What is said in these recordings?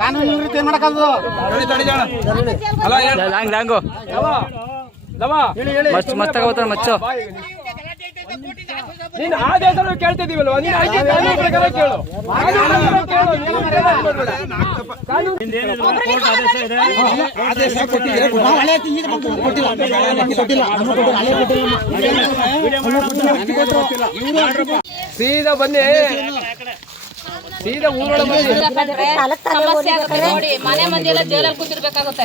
ಕಾನೂನು ರೀತಿ ಏನ್ ಮಾಡಕ್ಕಾದ್ರು ಮಸ್ತಾಗೋತಾರ ಮಚ್ಚು ನೀನು ಆದೇಶ ಕೇಳ್ತಿದೀವಲ್ವ ನೀನು ಕೇಳು ಸೀದಾ ಬನ್ನಿ ಸೀದಾ ಊರೊಳಗೆ ಮನೆ ಮಂದಿ ಎಲ್ಲ ಜೈಲಲ್ಲಿ ಕೂತಿರ್ಬೇಕಾಗುತ್ತೆ.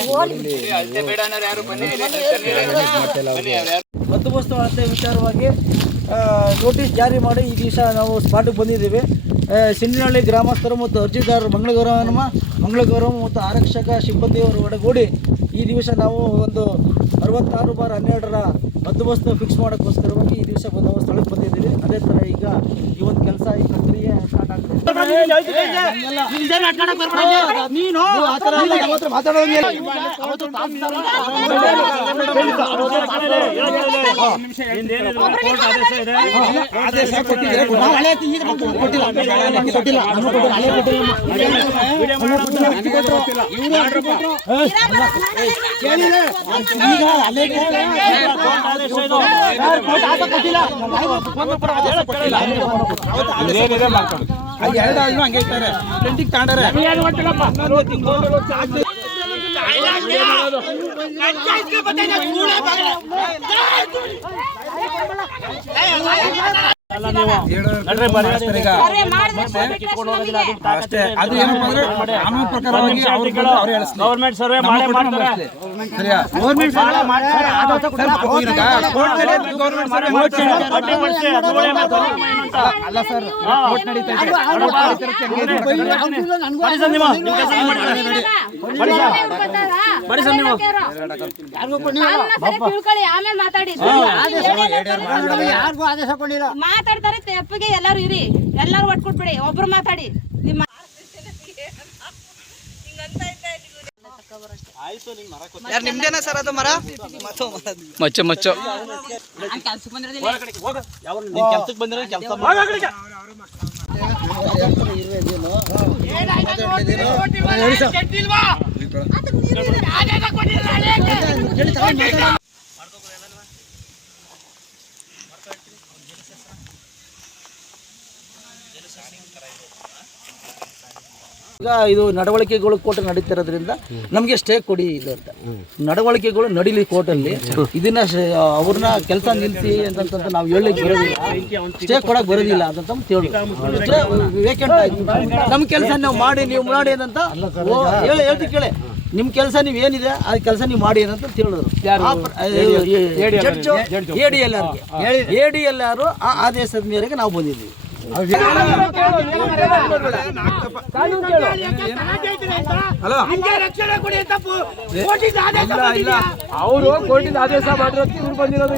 ಬಂದೋಬಸ್ತ್ ಅಳತೆ ವಿಚಾರವಾಗಿ ನೋಟಿಸ್ ಜಾರಿ ಮಾಡಿ ಈ ದಿವಸ ನಾವು ಸ್ಪಾಟಿಗೆ ಬಂದಿದ್ದೀವಿ. ಸಿಂಡಿನಹಳ್ಳಿ ಗ್ರಾಮಸ್ಥರು ಮತ್ತು ಅರ್ಜಿದಾರರು ಮಂಗಳಗೌರವ ಮತ್ತು ಆರಕ್ಷಕ ಸಿಬ್ಬಂದಿಯವರು ಒಳಗೂಡಿ ಈ ದಿವಸ ನಾವು ಒಂದು 66/12 ಬಂದೋಬಸ್ತ್ ಫಿಕ್ಸ್ ಮಾಡೋಕ್ಕೋಸ್ಕರವಾಗಿ ಈ ದಿವಸ ನಾವು ಸ್ಥಳಕ್ಕೆ ಬಂದಿದ್ದೀವಿ. ಅದೇ ಥರ ಈಗ ಈ ಒಂದು ಕೆಲಸ ಈ ಪ್ರಕ್ರಿಯೆ ಸ್ಟಾರ್ಟ್ ಆಗ್ತದೆ. ಹಂಗೆ ಇರ್ತಾರೆ ಪ್ರಿಂಟಿಂಗ್ ತಗೊಂಡಾರೆ ಗವರ್ಮೆಂಟ್ ಸರ್ವೆ ಅಲ್ಲ ಸರ್ ಮಾತಾಡ್ತಾರೆ ತೆಪ್ಪಿಗೆ ಎಲ್ಲರೂ ಇರಿ, ಎಲ್ಲರೂ ಒಟ್ಕೊಟ್ಬಿಡಿ, ಒಬ್ರು ಮಾತಾಡಿ. ನಿಮ್ಮ ನಿಮ್ದೇನಾ ಸರ್ ಅದು ಮರ? ಮಚ್ಚು ಮಚ್ಚು ಕೆಲ್ಸಕ್ಕೆ ಬಂದಿರೋದಿಲ್ಲ. ಕೆಲ್ಸಕ್ಕೆ ಬಂದ್ರೆ ಕೆಲಸ ಈಗ ಇದು ನಡವಳಿಕೆಗಳು ಕೋರ್ಟ್ ನಡೀತಿರೋದ್ರಿಂದ ನಮಗೆ ಸ್ಟೇ ಕೊಡಿ ಇದು ಅಂತ. ನಡವಳಿಕೆಗಳು ನಡೀಲಿ ಕೋರ್ಟಲ್ಲಿ, ಇದನ್ನ ಅವ್ರನ್ನ ಕೆಲಸ ನಿಲ್ಲಿಸಿ ಅಂತಂತ ನಾವು ಹೇಳಲಿಕ್ಕೆ ಬರೋದಿಲ್ಲ, ಸ್ಟೇ ಕೊಡಕ್ಕೆ ಬರೋದಿಲ್ಲ ಅಂತ ಹೇಳಿ ವೇಕೆಂಟ್ ಆಯ್ತು. ನಮ್ಮ ಕೆಲಸ ನಾವು ಮಾಡಿ ನೀವು ಮಾಡಿ ಏನಂತ ಹೇಳ್ತಿ ಕೇಳಿ, ನಿಮ್ಮ ಕೆಲಸ ನೀವು ಏನಿದೆ ಆ ಕೆಲಸ ನೀವು ಮಾಡಿ ಏನಂತ ಹೇಳಿದ್ರು. ADLR ಆ ಆದೇಶದ ಮೇರೆಗೆ ನಾವು ಬಂದಿದ್ದೀವಿ. ಅವರು ಕೋರ್ಟಿಂದ ಆದೇಶ ಮಾಡಿರೋದಕ್ಕೆ ಇವ್ರು ಬಂದಿರೋದು.